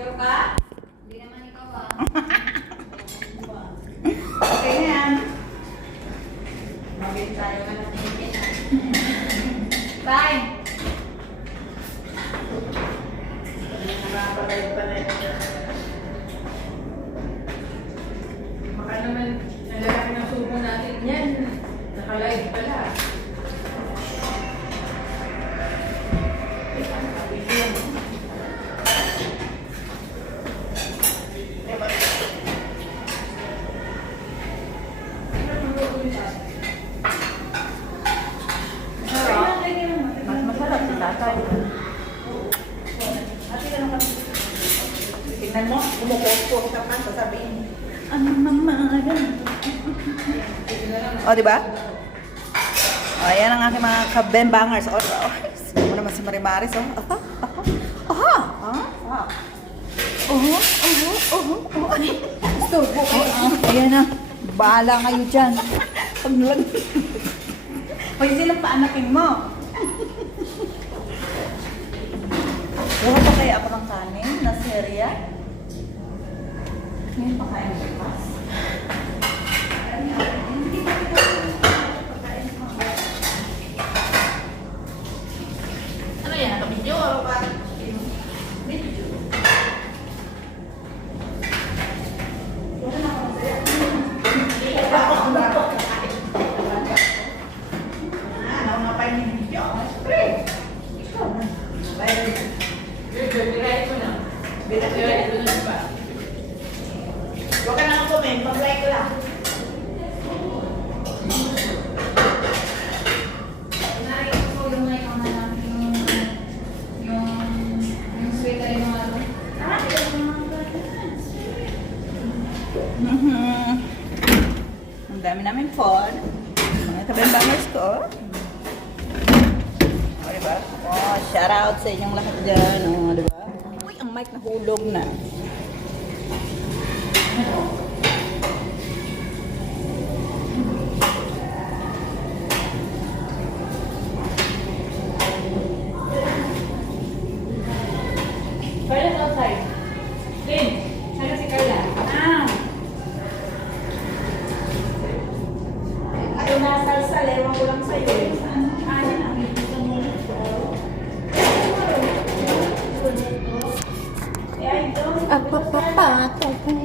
Sure ka? Hindi naman ikaw ah. Okay na yan. Mabili tayo ka ng ticket. Bye! Nakapalay pa na yun. Baka naman nalalaki ng subo natin yan. Nakalive pala. Mas masarap si tatay. Tingnan mo, umupo ka pa, sasabihin. Ano mama? O, diba? O, ayan ang aking mga kabembangers. O, sino mo naman si Marimaris, o. Aha! Aha! Gusto po kayo. Ayan na. Bahala kayo dyan. Paglag. Pwede silang paanakin mo. Wala pa kaya ako ng kanin na serya? Ngayon pa kaya bukas? Ano yan? Nakabidyo o ba? Video. Wala na ako masaya. Nauna pa yung video. Siyempre. Ikaw na. Birahin mo na. Birahin mo na ba? Huwag ka na comment. Pag-like lang. Nakikita ko yung may mga lang yung sweater yung mga ano. Ang dami namin fun. Mga kabembangers ko. O, diba? Oh, shout out sa inyong lahat dyan. O, diba? Uy, ang mic nahulog na. Carla's outside. Lynn, sana si Carla. Ayaw na salsal, ewan ko lang sa'yo. Ano ang gusto mo? Ay, don't.